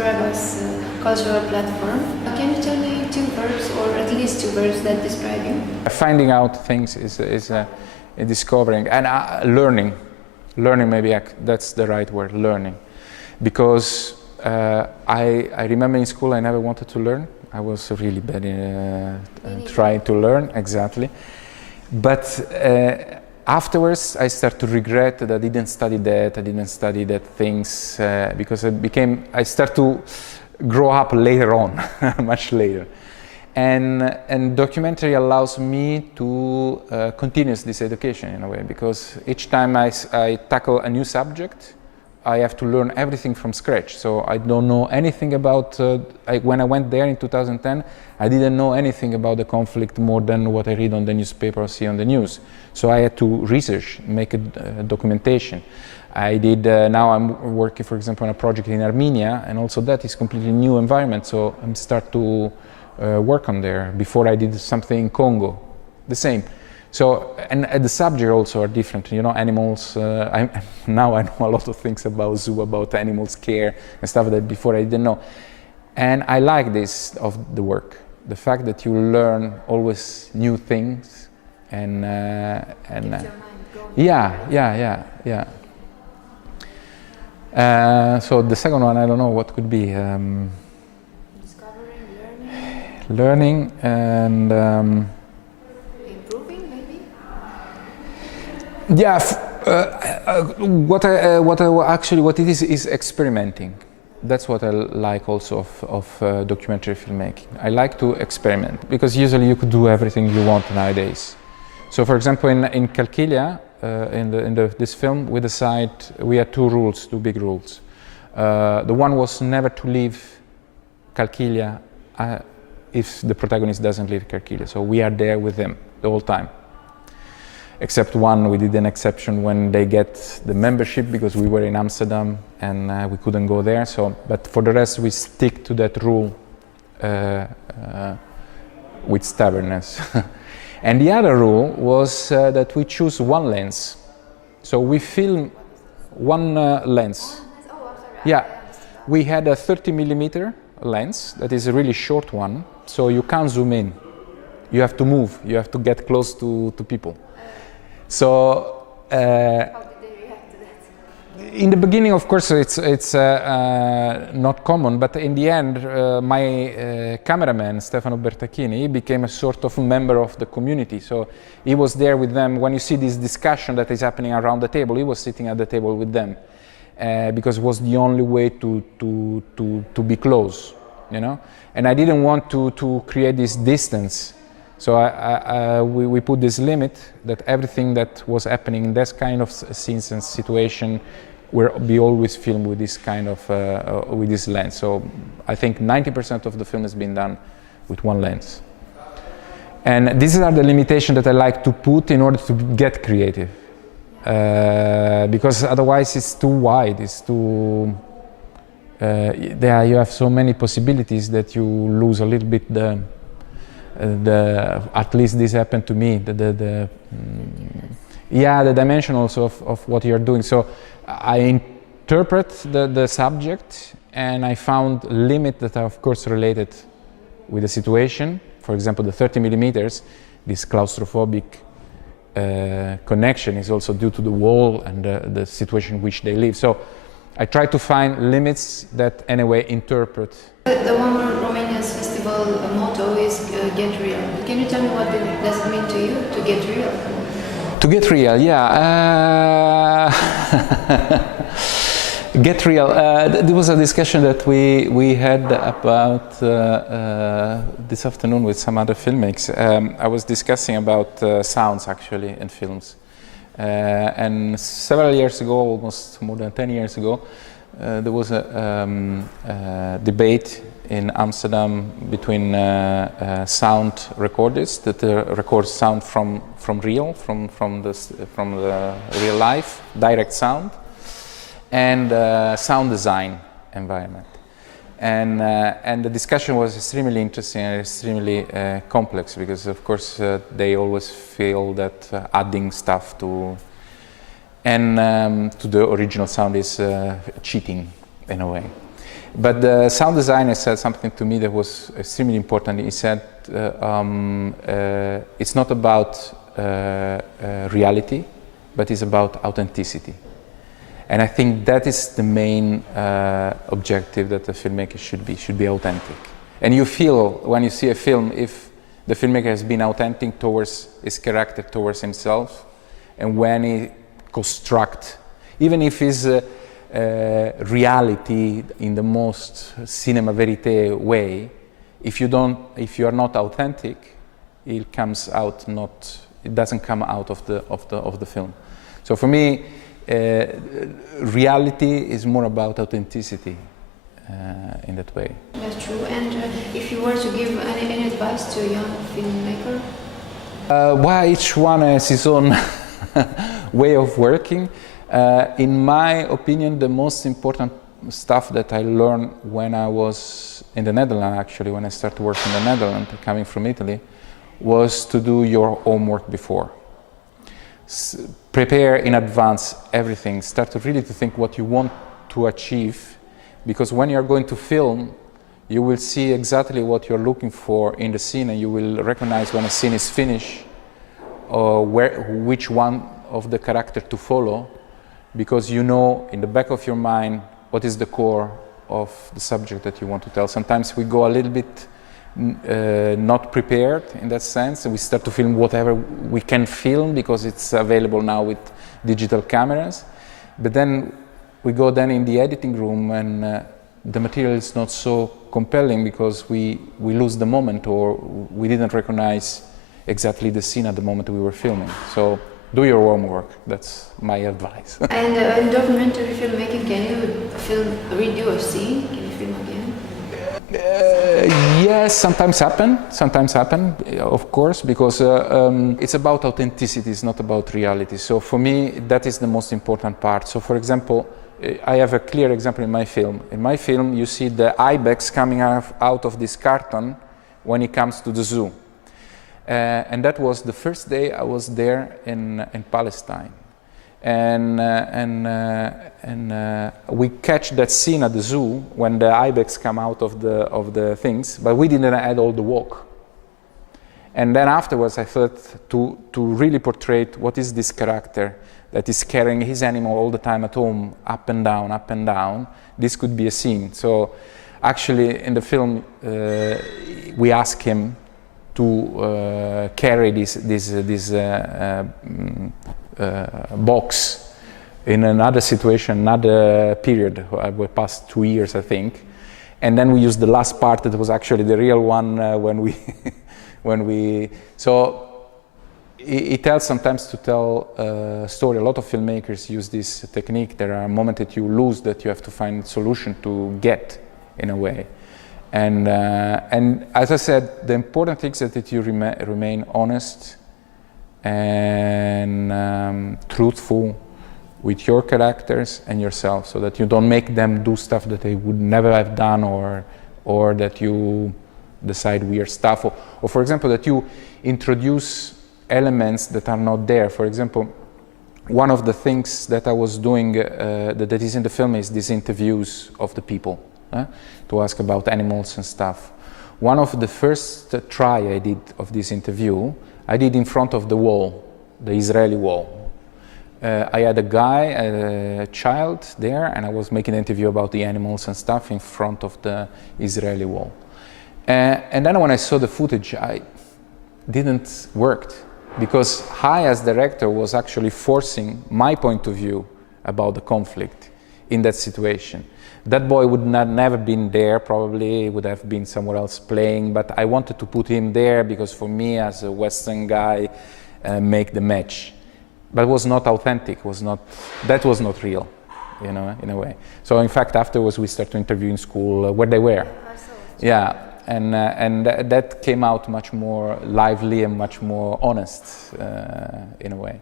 describe as a cultural platform. Can you tell me two verbs, or at least two verbs that describe you? Finding out things is discovering, and learning. Learning, maybe that's the right word, learning. Because I remember in school I never wanted to learn. I was really bad in trying to learn, exactly. But afterwards I start to regret that I didn't study that things, because I start to grow up later on, much later. And documentary allows me to continue this education in a way, because each time I tackle a new subject, I have to learn everything from scratch. So I don't know anything about, when I went there in 2010, I didn't know anything about the conflict more than what I read on the newspaper or see on the news. So I had to research, make a documentation. I did, now I'm working, for example, on a project in Armenia, and also that is completely new environment, so I'm start to work on there. Before I did something in Congo, the same. So, and the subjects also are different, you know, animals. Now I know a lot of things about zoo, about animals care and stuff that before I didn't know. And I like this of the work, the fact that you learn always new things, and yeah. So the second one, I don't know what could be. Discovering, learning and improving, maybe. Yeah. What it is experimenting. That's what I like also of documentary filmmaking. I like to experiment, because usually you could do everything you want nowadays. So, for example, in Calcilla, in this film, we had two big rules. The one was never to leave Calcilla if the protagonist doesn't leave Calcilla. So we are there with them the whole time. Except one, we did an exception when they get the membership, because we were in Amsterdam and we couldn't go there. So, but for the rest, we stick to that rule with stubbornness. And the other rule was that we choose one lens. So we film one lens. Yeah, we had a 30mm lens that is a really short one, so you can't zoom in. You have to move. You have to get close to people. So how did they react to that? in the beginning, of course, it's not common, but in the end, my cameraman Stefano Bertacchini, he became a sort of member of the community. So he was there with them. When you see this discussion that is happening around the table, he was sitting at the table with them, because it was the only way to be close, you know. And I didn't want to create this distance. So we put this limit that everything that was happening in this kind of scenes and situation will be always filmed with this kind of with this lens. So I think 90% of the film has been done with one lens. And these are the limitations that I like to put in order to get creative, because otherwise it's too wide. It's too there you have so many possibilities that you lose a little bit at least this happened to me, the dimension also of what you're doing. So I interpret the subject, and I found limits that are of course related with the situation. For example, the 30mm, this claustrophobic connection is also due to the wall and the situation in which they live. So I try to find limits that anyway interpret. The World Romania's festival motto is "Get Real." Can you tell me what does it mean to you to get real? To get real, yeah. Get real. There was a discussion that we had about this afternoon with some other filmmakers. I was discussing about sounds actually in films. And several years ago, almost more than 10 years ago, there was a debate in Amsterdam between sound recordists that record sound from the real life, direct sound, and sound design environment. And the discussion was extremely interesting and extremely complex, because of course they always feel that adding stuff to the original sound is cheating in a way. But the sound designer said something to me that was extremely important. He said, it's not about reality, but it's about authenticity. And I think that is the main objective that a filmmaker should be authentic. And you feel, when you see a film, if the filmmaker has been authentic towards his character, towards himself, and when he constructs, even if it's reality in the most cinema verite way, if you are not authentic, it doesn't come out of the film. So for me, reality is more about authenticity in that way. That's true. And if you were to give any advice to a young filmmaker? Why each one has his own way of working. In my opinion, the most important stuff that I learned when I was in the Netherlands, actually, when I started working in the Netherlands, coming from Italy, was to do your homework before. Prepare in advance everything. Start really to think what you want to achieve, because when you're going to film, you will see exactly what you're looking for in the scene, and you will recognize when a scene is finished, or which one of the character to follow, because you know in the back of your mind what is the core of the subject that you want to tell. Sometimes we go a little bit not prepared in that sense, and we start to film whatever we can film because it's available now with digital cameras. But then we go in the editing room, and the material is not so compelling because we lose the moment, or we didn't recognize exactly the scene at the moment we were filming. So do your homework. That's my advice. And in documentary filmmaking, can you redo a scene? Can you film again? Yes, sometimes happen, of course, because it's about authenticity, it's not about reality. So for me, that is the most important part. So for example, I have a clear example in my film. In my film, you see the ibex coming out of this carton when he comes to the zoo. And that was the first day I was there in Palestine. And we catch that scene at the zoo when the ibex come out of the things, but we didn't add all the walk. And then afterwards I thought to really portray what is this character that is carrying his animal all the time at home, up and down, this could be a scene. So actually in the film we ask him to carry this box in another situation, another period. We passed 2 years, I think, and then we used the last part that was actually the real one when we. So it helps sometimes to tell a story. A lot of filmmakers use this technique. There are moments that you lose that you have to find a solution to get, in a way. And as I said, the important thing is that you remain honest and truthful with your characters and yourself, so that you don't make them do stuff that they would never have done, or that you decide weird stuff, or for example that you introduce elements that are not there. For example, one of the things that I was doing that is in the film is these interviews of the people to ask about animals and stuff. One of the first try I did of this interview, I did in front of the wall, the Israeli wall. I had a guy, a child there, and I was making an interview about the animals and stuff in front of the Israeli wall. And then when I saw the footage, I didn't work, because I, as director, was actually forcing my point of view about the conflict in that situation. That boy would never been there, probably would have been somewhere else playing, but I wanted to put him there because for me, as a Western guy, make the match. But it was not authentic, that was not real, you know, in a way. So in fact, afterwards we started to interview in school where they were. Yeah, and that came out much more lively and much more honest in a way.